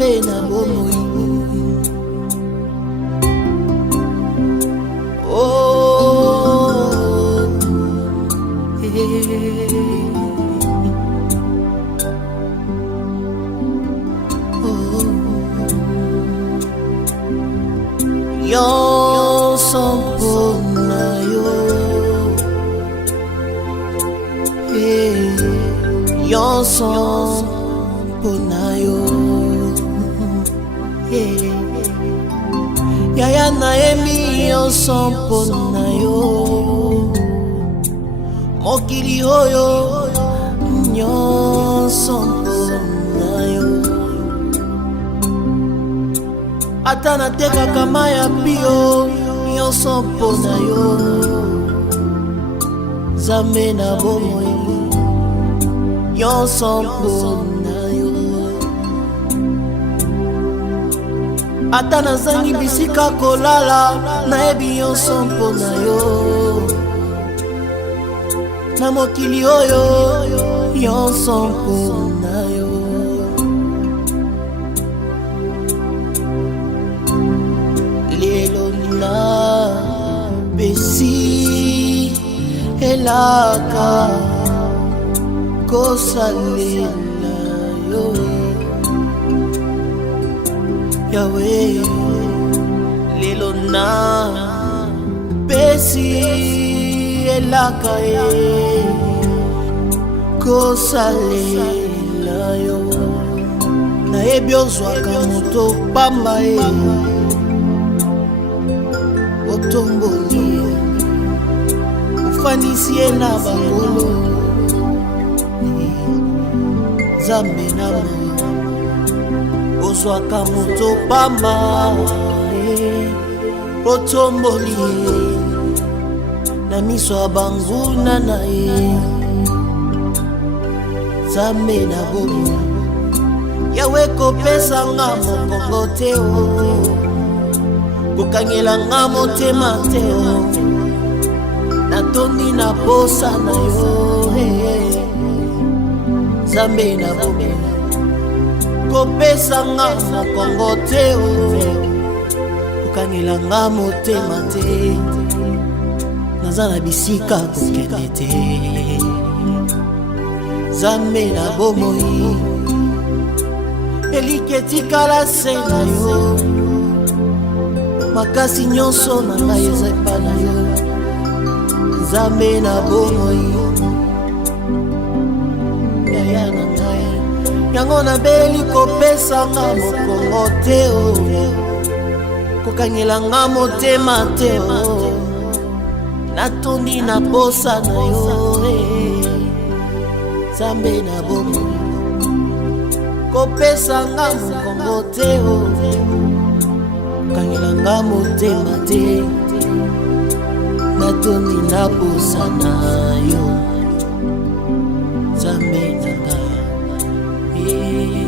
Nzambe na bomoi. Oh, yo sompo na yo, yo sompo na yo, yaya na emi yo sompo na yo, mokili oyo yo sompo na yo. Ata natekaka mai ya pio nyonso mpo na yo. Nzambe na bomoi nyonso mpo na yo. Ata nazangi bisika kolala nayebi nyonso mpo na yo. Na mokili oyo nyonso mpo na yo. Besi elaka kosalela yo Yahweh. Lelo na besi elaka kosalela yo. Nayebi ozwaka moto pamba otomboli ufanisi na bangolo. Nzambe na moyo ozwaka moto pamba otomboli na miso ya banguna na ye. Nzambe na bomo Yahweh kopesa nga mokongo te kokangela nga motema te natondi na posa na yo. Nzambe na bomo kopesa nga mokongo te kokangela nga motema te naza na bisika kokende te. Nzambe na bomoi elike etikala se na yo. Makasi nyonso na ngai eza epai na yo. Nzambe na bomoi yaya na ngai yango nabeli kopesa nga mokongo te kokangela nga motema te natondi na posa na yo. Nzambe na bomoi kopesa nga mokongo te kokangela nga motema te natondi na posa na yo. Nzambe na ngai